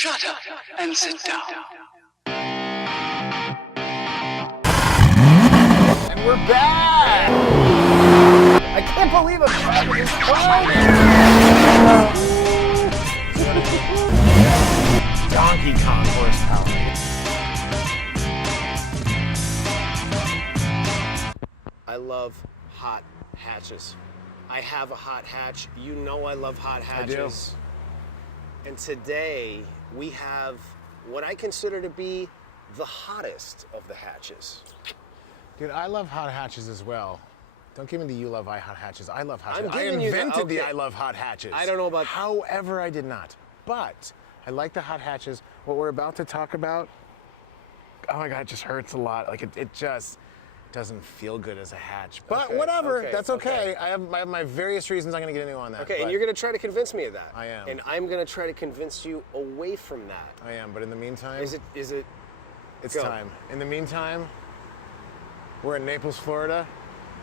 Shut up and sit down. And we're back! I can't believe I'm driving this car! Donkey Kong horsepower. I love hot hatches. I have a hot hatch. You know I love hot hatches. I do. And today we have what I consider to be the hottest of the hatches. Dude, I love hot hatches as well. Don't give me the you love hot hatches. I love hot hatches. I giving you invented the I love hot hatches. I don't know about... However, I did not. But I like the hot hatches. What we're about to talk about, oh my God, it just hurts a lot. Like it just doesn't feel good as a hatch. But whatever, that's okay. I have my various reasons I'm gonna get into on that. Okay, and you're gonna try to convince me of that. I am. And I'm gonna try to convince you away from that. I am, but in the meantime... Is it? It's time. In the meantime, we're in Naples, Florida.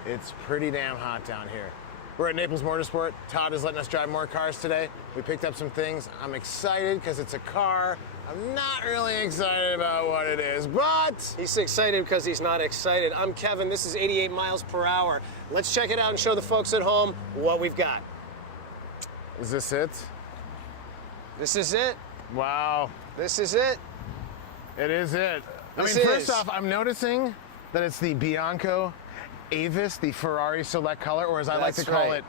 It's pretty damn hot down here. We're at Naples Motorsport. Todd is letting us drive more cars today. We picked up some things. I'm excited because it's a car. I'm not really excited about what it is, but... He's excited because he's not excited. I'm Kevin. This is 88 miles per hour. Let's check it out and show the folks at home what we've got. Is this it? This is it. Wow. This is it. It is it. First off, I'm noticing that it's the Bianco Avis, the Ferrari select color, or as I like to call it,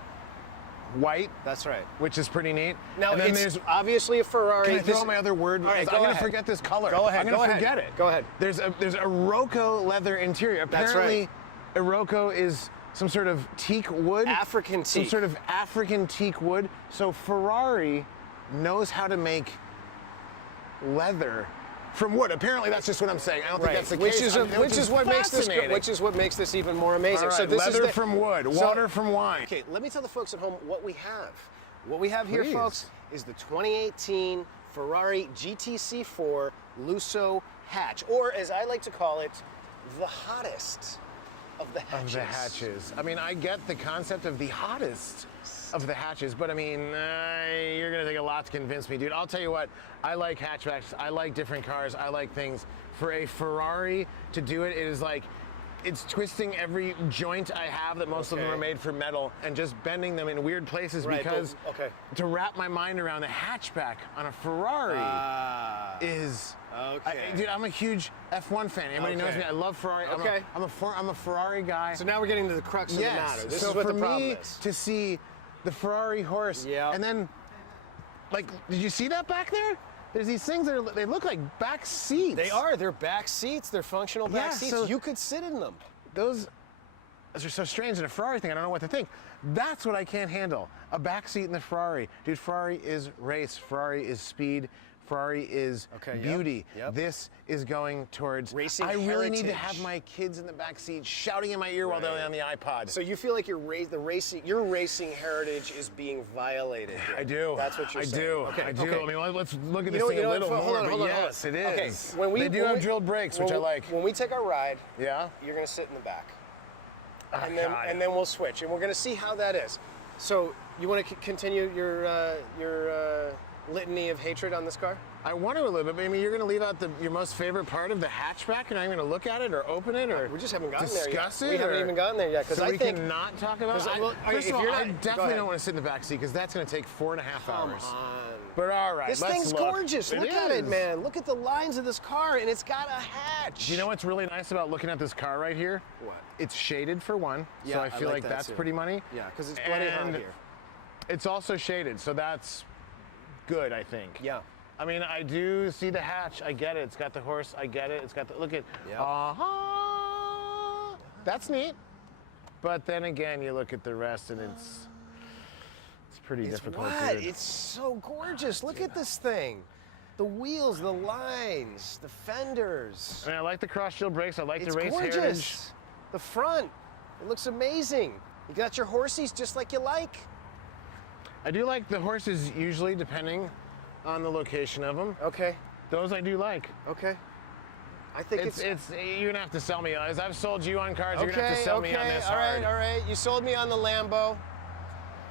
white. That's right. Which is pretty neat. Now, and then there's obviously a Ferrari. Can I throw my other word? All right, I'm going to forget this color. Go ahead. I'm going to forget it. Go ahead. There's a Rocco leather interior. Apparently, a Rocco is some sort of teak wood. African teak. Some sort of African teak wood. So Ferrari knows how to make leather from wood. Apparently, that's just what I'm saying. I don't think that's the case. Which is what makes this even more amazing. All right, so this leather is from wood, water from wine. Okay, let me tell the folks at home what we have. What we have here, folks, is the 2018 Ferrari GTC4 Lusso Hatch, or as I like to call it, the hottest of the hatches. I mean, I get the concept of the hottest of the hatches, but I mean, you're gonna take a lot to convince me, dude. I'll tell you what, I like hatchbacks, I like different cars, I like things. For a Ferrari to do it, it is like, it's twisting every joint I have that most of them are made for metal and just bending them in weird places because to wrap my mind around the hatchback on a Ferrari is... dude, I'm a huge F1 fan. Anybody knows me? I love Ferrari. I'm a Ferrari guy. So now we're getting to the crux of the matter. This is what the problem is. To see the Ferrari horse, and then, like, did you see that back there? There's these things that they look like back seats. They are. They're back seats. They're functional back seats. So you could sit in them. Those are so strange in a Ferrari thing. I don't know what to think. That's what I can't handle. A back seat in the Ferrari. Dude, Ferrari is race. Ferrari is speed. Ferrari is beauty. This is going towards racing. I really need to have my kids in the back seat shouting in my ear while they're on the iPod. So you feel like your racing heritage is being violated here. I do. That's what you're saying. I do. I mean, let's look at this thing a little more. Hold on. Yes, it is. Okay. They do have drilled brakes, which I like. When we take our ride, you're gonna sit in the back, and then we'll switch, and we're gonna see how that is. So you want to continue your litany of hatred on this car? I want to a little bit. I mean, you're going to leave out your most favorite part of the hatchback, and I'm going to look at it or open it or we just haven't gotten there yet. Discuss it. We haven't even gotten there yet. So I think we cannot talk about it. First of all, I definitely don't want to sit in the back seat because that's going to take 4.5 hours. Come on. But all right, this thing's gorgeous. Look at it, man. Look at the lines of this car, and it's got a hatch. Do you know what's really nice about looking at this car right here? What? It's shaded for one, so I feel like that's pretty money. Yeah, because it's bloody hot here. It's also shaded, so that's good, I think. Yeah. I mean, I do see the hatch. I get it. It's got the horse. I get it. It's got the, look at, that's neat. But then again, you look at the rest and it's pretty difficult. What? It's so gorgeous. Look at this thing. The wheels, the lines, the fenders. I mean, I like the cross-shield brakes. I like the race heritage. It's gorgeous. The front, it looks amazing. You got your horsies just like you like. I do like the horses usually, depending on the location of them. Okay. Those I do like. Okay. I think it's you're gonna have to sell me. As I've sold you on cars, you're gonna have to sell me on this. All right. You sold me on the Lambo.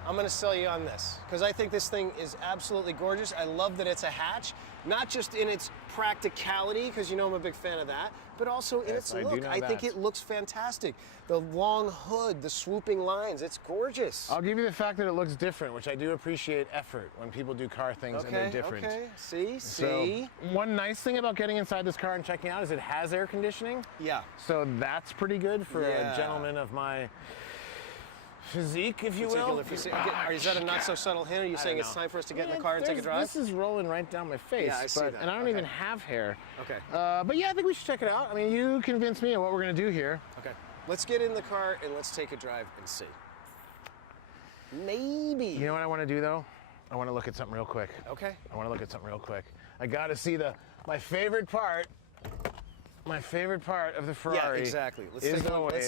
I'm going to sell you on this because I think this thing is absolutely gorgeous. I love that it's a hatch, not just in its practicality, because you know I'm a big fan of that, but also in its look. I think it looks fantastic. The long hood, the swooping lines, it's gorgeous. I'll give you the fact that it looks different, which I do appreciate effort when people do car things and they're different. Okay, see? So, one nice thing about getting inside this car and checking out is it has air conditioning. Yeah. So that's pretty good for a gentleman of my physique, if you will. Is that a not so subtle hint? Are you saying it's time for us to get in the car and take a drive? This is rolling right down my face. Yeah, I see that. And I don't even have hair. Okay. But yeah, I think we should check it out. I mean, you convinced me of what we're going to do here. Okay. Let's get in the car and let's take a drive and see. Maybe. You know what I want to do, though? I want to look at something real quick. Okay. I want to look at something real quick. I got to see my favorite part. My favorite part of the Ferrari. Yeah, exactly. Let's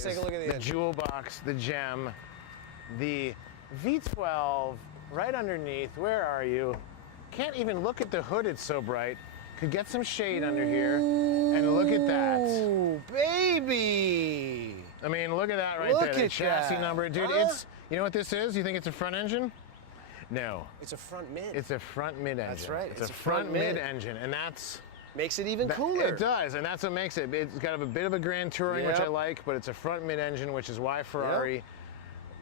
take a look at the jewel box, the gem, the V12 right underneath. Where are you? Can't even look at the hood, it's so bright. Could get some shade under here, and look at that. Ooh, baby! I mean, look at that right there. The chassis number. Dude, you know what this is? You think it's a front engine? No. It's a front mid. It's a front mid engine. That's right. It's a front mid engine, and that's... Makes it even cooler. It does, and that's what makes it. It's got a bit of a Grand Touring, which I like, but it's a front mid engine, which is why Ferrari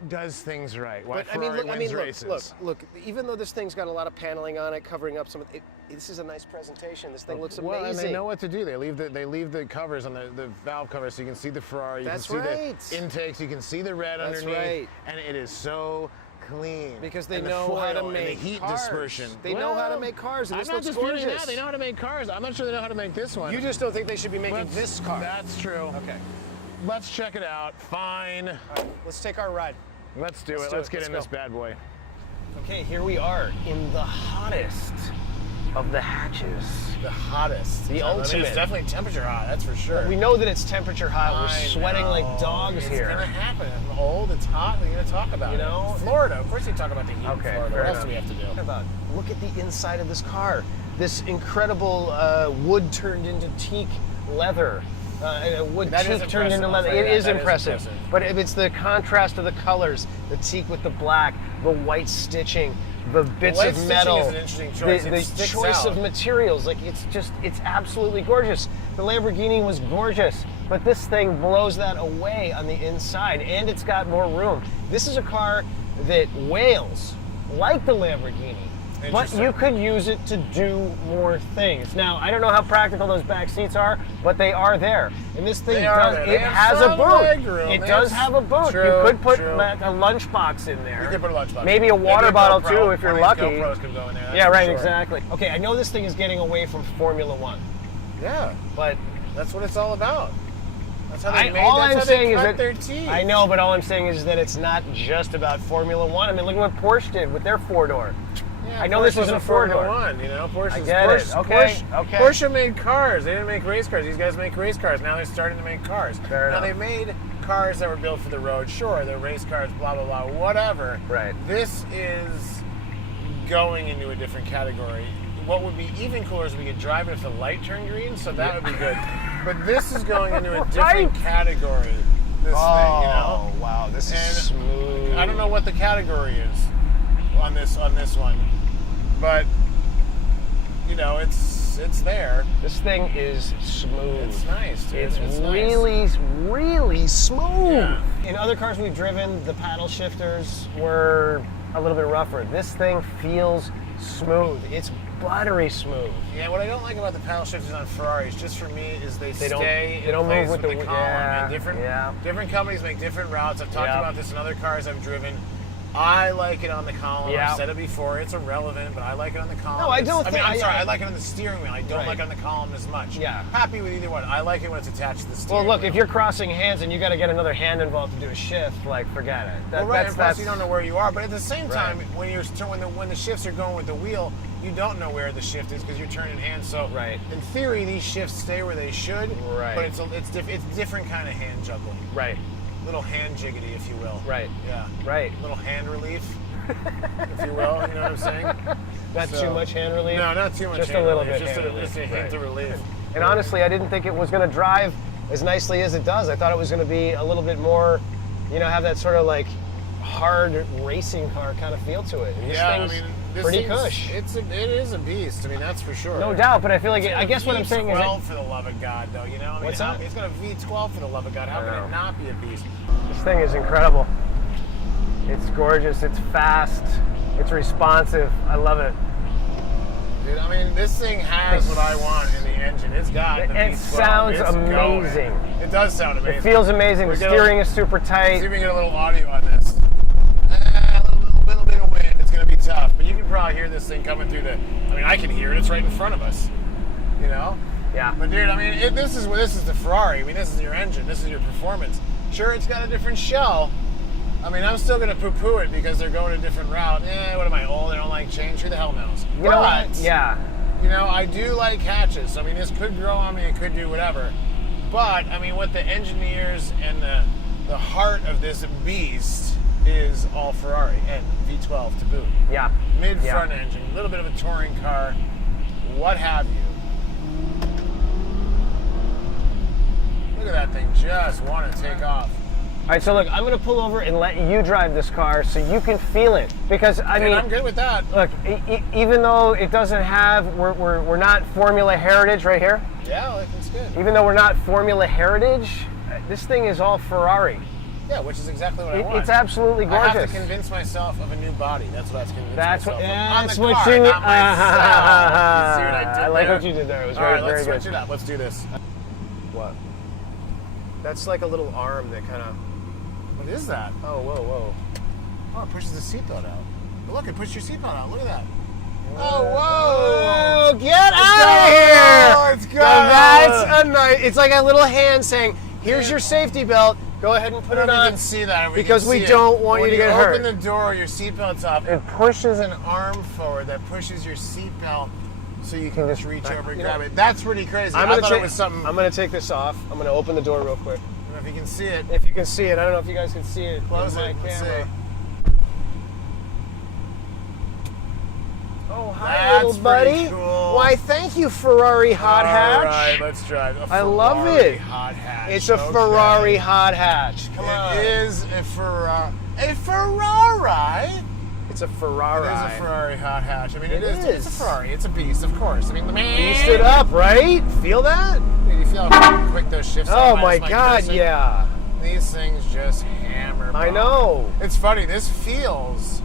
does things right. Why Ferrari wins races. Look, even though this thing's got a lot of paneling on it, covering up some of it, this is a nice presentation. This thing looks amazing. Well, and they know what to do. They leave the covers on the valve covers so you can see the Ferrari, you can see the intakes, you can see the red underneath, and it is so clean. Because they know how to make heat cars. Dispersion. They know how to make cars, and this looks gorgeous. That. They know how to make cars. I'm not sure they know how to make this one. You just don't think they should be making this car. That's true. Okay. Let's check it out. Fine. All right, let's take our ride. Let's do it. Let's get in this bad boy. Okay, here we are in the hottest of the hatches. The hottest. The ultimate. I mean, it's definitely temperature hot, that's for sure. We know that it's temperature hot. We're sweating like dogs here. It's gonna happen. I'm old, it's hot, we're gonna talk about it. Florida, of course you talk about the heat in Florida. What else do we have to do? Look at the inside of this car. This incredible wood turned into teak leather. Wood teak turned into leather. It is impressive. But if it's the contrast of the colors, the teak with the black, the white stitching, the bits of metal, is an interesting choice. the choice of materials, like it's absolutely gorgeous. The Lamborghini was gorgeous, but this thing blows that away on the inside, and it's got more room. This is a car that wails like the Lamborghini, but you could use it to do more things. Now, I don't know how practical those back seats are, but they are there. And this thing has a boot. It does have a boot. You could put a lunchbox in there. You could put a lunchbox. Maybe a water bottle too, if you're lucky. GoPros could go in there. Yeah, right, exactly. Okay, I know this thing is getting away from Formula One. Yeah, but that's what it's all about. That's how they cut their teeth. I know, but all I'm saying is that it's not just about Formula One. I mean, look at what Porsche did with their four-door. Yeah, I know this isn't a four-door. You know, Porsche made cars. They didn't make race cars. These guys make race cars. Now they're starting to make cars. Now they made cars that were built for the road. Sure, they're race cars, blah, blah, blah, whatever. Right. This is going into a different category. What would be even cooler is we could drive it if the light turned green, so that would be good. But this is going into a different category, this thing, you know? Oh, wow, this is smooth. I don't know what the category is on this one, but, you know, it's there. This thing is smooth. It's nice, dude. It's really, really smooth. Yeah. In other cars we've driven, the paddle shifters were a little bit rougher. This thing feels smooth. It's buttery smooth. Yeah, what I don't like about the paddle shifters on Ferraris, just for me, is they don't move with the column. yeah, And different companies make different routes. I've talked about this in other cars I've driven. I like it on the column. I've said it before. It's irrelevant, but I like it on the column. No, I don't think. I like it on the steering wheel. I don't like it on the column as much. Yeah. Happy with either one. I like it when it's attached to the steering wheel. Well, look, if you're crossing hands and you got to get another hand involved to do a shift, like, forget it. Plus you don't know where you are. But at the same time, when the shifts are going with the wheel, you don't know where the shift is because you're turning hands. So in theory, these shifts stay where they should. Right. But it's different kind of hand juggling. Right. Little hand jiggity, if you will. Right. Yeah. Right. Little hand relief, if you will. You know what I'm saying? Not too much hand relief? No, not too much. Just hand a little relief. bit. Just a hint of relief. And honestly, I didn't think it was going to drive as nicely as it does. I thought it was going to be a little bit more, you know, have that sort of like hard racing car kind of feel to it. And this Yeah, I thing's mean, this pretty thing's- cush. It is a beast. I mean, that's for sure. No doubt, but I feel like I guess what I'm saying is V12 for the love of God, though. You know, I mean, What's that? It's got a V12 for the love of God. How I can know. it not be a beast? this thing is incredible. It's gorgeous. It's fast. It's responsive. I love it. Dude, I mean, this thing has what I want in the engine. It's got the It V12. sounds It's going. amazing. It does sound amazing. It feels amazing. The We're gonna- steering is super See tight. if we can get a little audio on this. A little bit of wind. It's going to be tough, but you can probably hear this thing coming through the. I mean, I can hear it. It's right in front of us. You know. Yeah. But dude, I mean, this is the Ferrari. I mean, this is your engine. This is your performance. Sure, it's got a different shell. I mean, I'm still going to poo-poo it because they're going a different route. What am I, old? I don't like change. Who the hell knows? You know what? Yeah. You know, I do like hatches. So, I mean, this could grow on me. It could do whatever. But, I mean, what the engineers and the heart of this beast is all Ferrari and V12 to boot. Yeah. Mid-front engine, a little bit of a touring car, what have you. Look at that thing just want to take off. All right, so look, I'm going to pull over and let you drive this car so you can feel it. Because, I mean, I'm good with that. look, even though it doesn't have, we're not Formula Heritage right here. Yeah, like it's good. Even though we're not Formula Heritage, this thing is all Ferrari. Yeah, which is exactly what I want. It's absolutely I have gorgeous. to convince myself of a new body. That's what I have to convince That's myself what. of. On That's the what car, you need. not myself. You see what I did I like there? what you did there. It was All very, right, very let's good. switch it up. Let's do this. What? That's like a little arm that kind of. What is that? Oh, whoa. Oh, it pushes the seatbelt out. But look, it pushed your seatbelt out. Look at that. Oh, whoa! get out of here! Let's go! Now that's a nice. It's like a little hand saying, "Here's your safety belt. Go ahead and put I it don't know if on." you can see that. Because we don't want you to get hurt. When you open the door, your seatbelt's off. It pushes an arm forward that pushes your seatbelt so you can just reach over and grab it. That's pretty crazy. I thought it was something. I'm gonna take this off. I'm gonna open the door real quick. I don't know if you can see it. If you can see it, I don't know if you guys can see it. Close in my it. Let's camera. see. Oh, hi, That's little buddy. pretty cool. Why, thank you, Ferrari Hot Hatch. All right, let's drive. I love it. Hot hatch. It's a Okay. Ferrari Hot Hatch. Come on. It is a Ferrari. A Ferrari. It's a Ferrari. It is a Ferrari hot hatch. I mean, It It's is. a Ferrari. It's a beast, of course. I mean, the man. Beast it up, right? Feel that? Dude, you feel how quick those shifts are? Oh my minus God, cursing? yeah. These things just hammer. I bomb. know. It's funny. This feels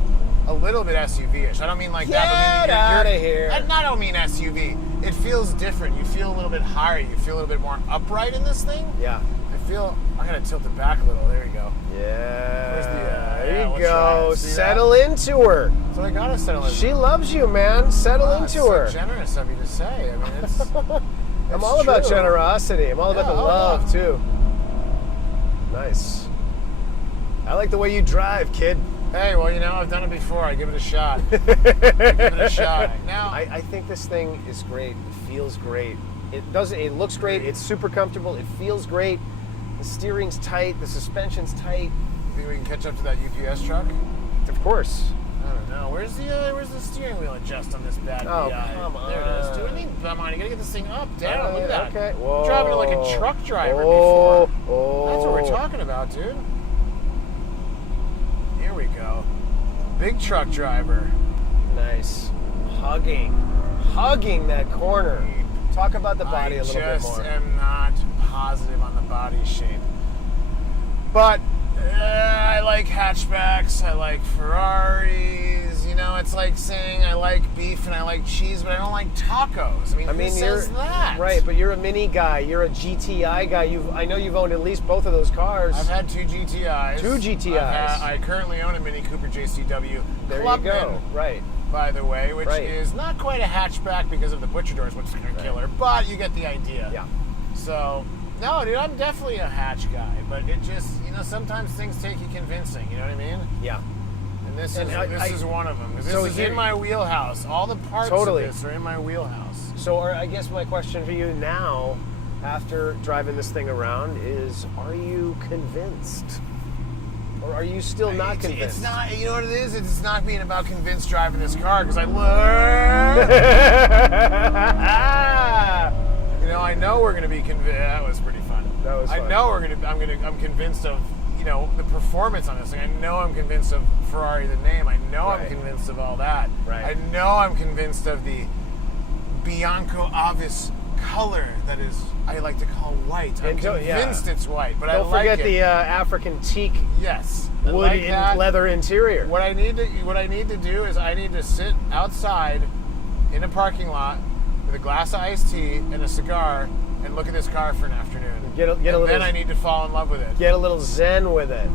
a little bit SUV-ish. I don't mean like that. But Get outta here. I don't mean SUV. It feels different. You feel a little bit higher. You feel a little bit more upright in this thing. Yeah. I gotta tilt it back a little. There you go. Yeah. Where's the, there yeah, you we'll go. try it. See that? Settle into her. So I gotta settle in. She loves you, man. Settle Wow, into it's her. So generous of you to say. I mean, it's. I'm all about true. generosity. I'm all about Yeah, the oh, love, yeah. too. Nice. I like the way you drive, kid. Hey, well, you know, I've done it before. I give it a shot. Give it a shot. Now, I think this thing is great. It feels great. It looks great. It's super comfortable. It feels great. The steering's tight. The suspension's tight. think we can catch up to that UPS truck? Of course. I don't know. Where's the steering wheel adjust on this bad Oh, BI? come on. There it is. Dude, I mean, come on. You gotta get this thing up, down. Look at that. Okay. I'm Whoa. driving it like a truck driver Oh, before. oh. That's what we're talking about, dude. Here we go. Big truck driver. Nice. Hugging that corner. Talk about the body a little bit I just more. am not positive on the body shape. But I like hatchbacks. I like Ferraris. You know, it's like saying I like beef and I like cheese, but I don't like tacos. I mean, who says that? Right, but you're a Mini guy. You're a GTI guy. I know you've owned at least both of those cars. I've had two GTIs. Two GTIs. I currently own a Mini Cooper JCW. There Clubman, you go. Right. by the way, which Right. is not quite a hatchback because of the butcher doors, which is kind of killer, but you get the idea. Yeah. So, no, dude, I'm definitely a hatch guy, but it just, you know, sometimes things take you convincing, you know what I mean? Yeah. And this And is one of them. This so is here- in my wheelhouse. All the parts Totally. of this are in my wheelhouse. So I guess my question for you now, after driving this thing around, is: are you convinced, or are you still not convinced? It's not, you know what it is? It's not being about convinced driving this car, because I learned. You know, I know we're going to be convinced. That was pretty fun. That was fun. I know I'm convinced of you know, the performance on this thing. I know I'm convinced of Ferrari, the name. I know I'm convinced of all that. Right. I know I'm convinced of the Bianco Avis color that is, I like to call white. I'm convinced it's white, but I like it. Don't forget the African teak wood like and leather interior. What I need to do is I need to sit outside in a parking lot with a glass of iced tea and a cigar and look at this car for an afternoon. Then I need to fall in love with it. Get a little zen with it.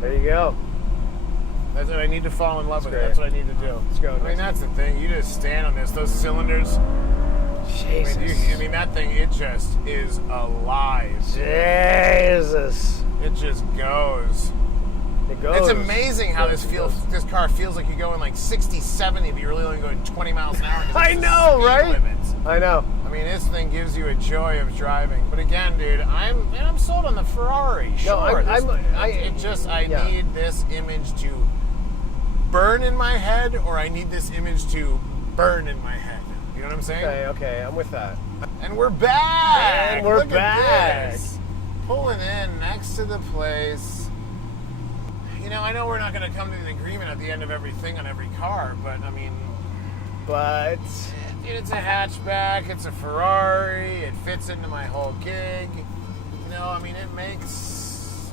There you go. That's what I need to fall in love with it. That's what I need to do. Let's go. I mean, that's the thing. You just stand on this. Those cylinders. Jesus. I mean, that thing, it just is alive. Jesus. It just goes. It goes. It's amazing how this car feels like you're going like 60, 70, but you're really only going 20 miles an hour. I know, right? Limits. I know. I mean, this thing gives you a joy of driving. But again, dude, I'm sold on the Ferrari. Sure. No, I need this image to burn in my head, or I need this image to burn in my head. You know what I'm saying? Okay, I'm with that. And we're back. And we're Look back. At this. Pulling in next to the place. You know, I know we're not going to come to an agreement at the end of everything on every car, but I mean, dude, it's a hatchback. It's a Ferrari. It fits into my whole gig. You know, I mean, it makes sense.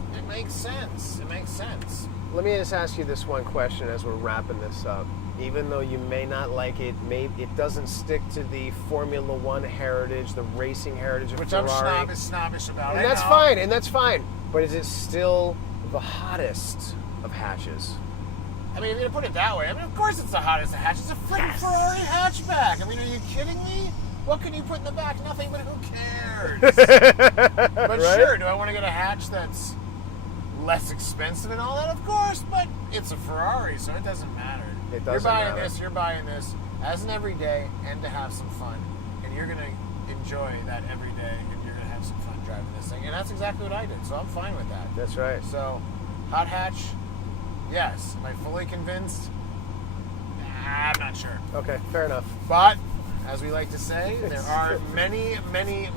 It makes sense. Let me just ask you this one question as we're wrapping this up. Even though you may not like it, it doesn't stick to the Formula One heritage, the racing heritage of Ferrari. Which I'm snobbish about. And that's fine. But is it still the hottest of hatches? I mean, if you're going to put it that way, I mean, of course it's the hottest of hatches. It's a freaking Ferrari hatchback. I mean, are you kidding me? What can you put in the back? Nothing, but who cares? But sure, do I want to get a hatch that's less expensive and all that? Of course, but it's a Ferrari, so it doesn't matter. You're buying this as an everyday and to have some fun. And you're going to enjoy that every day, and you're going to have some fun driving this thing. And that's exactly what I did, so I'm fine with that. That's right. So, hot hatch, yes. Am I fully convinced? I'm not sure. Okay, fair enough. But, as we like to say, there are many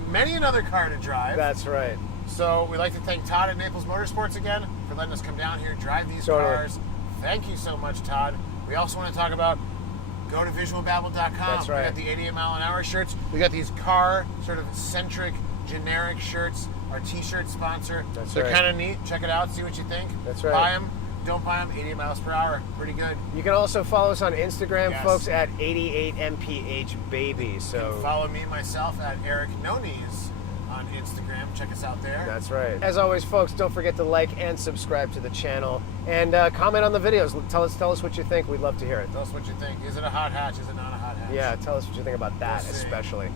another car to drive. That's right. So, we'd like to thank Todd at Naples Motorsports again for letting us come down here and drive these cars. Thank you so much, Todd. We also want to talk about go to visualbabble.com. That's right. We got the 88 mile an hour shirts. We got these car sort of centric generic shirts. Our t-shirt sponsor. They're kind of neat. Check it out. See what you think. That's right. Buy them. Don't buy them. 88 miles per hour. Pretty good. You can also follow us on Instagram, folks, at 88 MPH baby. So you can follow me myself at Eric No Knees on Instagram. Check us out there. That's right. As always, folks, don't forget to like and subscribe to the channel and comment on the videos. Tell us what you think. We'd love to hear it. Tell us what you think. Is it a hot hatch? Is it not a hot hatch? Yeah, tell us what you think about that, especially.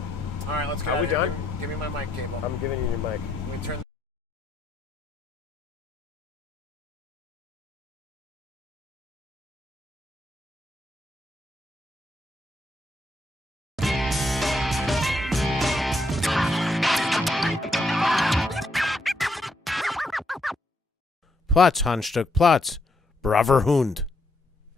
All right, let's go. Are we done? Give me my mic cable. I'm giving you your mic. Let me turn. Platz, Handstück, Platz. Braver Hund.